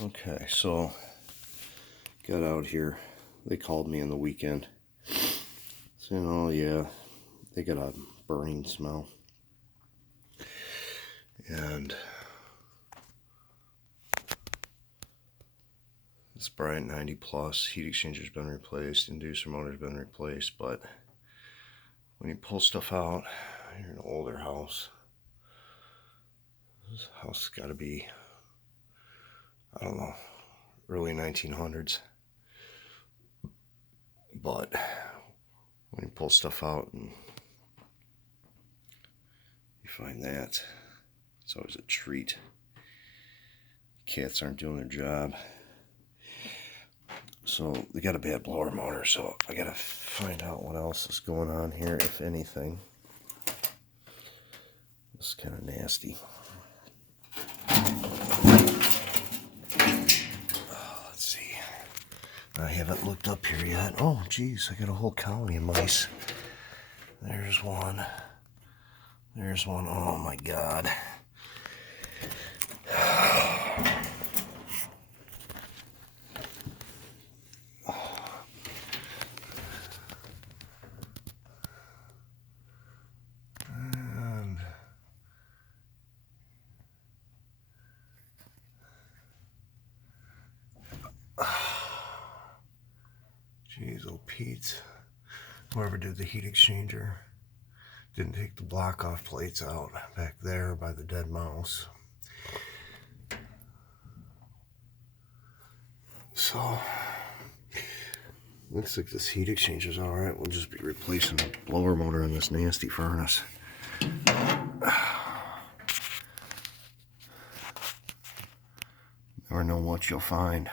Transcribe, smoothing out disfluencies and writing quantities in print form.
Okay, so got out here. They called me on the weekend saying, oh yeah, they got a burning smell. And it's bright 90 plus, heat exchanger's been replaced, inducer motor's been replaced, but when you pull stuff out, you're in an older house. This house has got to be, I don't know, early 1900s. But when you pull stuff out and you find that, it's always a treat. Cats aren't doing their job. So they got a bad blower motor, so I gotta find out what else is going on here, if anything. This is kind of nasty. Let's see. I haven't looked up here yet. Oh, geez, I got a whole colony of mice. There's one. There's one. Oh my God. Jeez, oh Pete, whoever did the heat exchanger didn't take the block off plates out back there by the dead mouse. So, looks like this heat exchanger's alright. We'll just be replacing the blower motor in this nasty furnace. Never know what you'll find.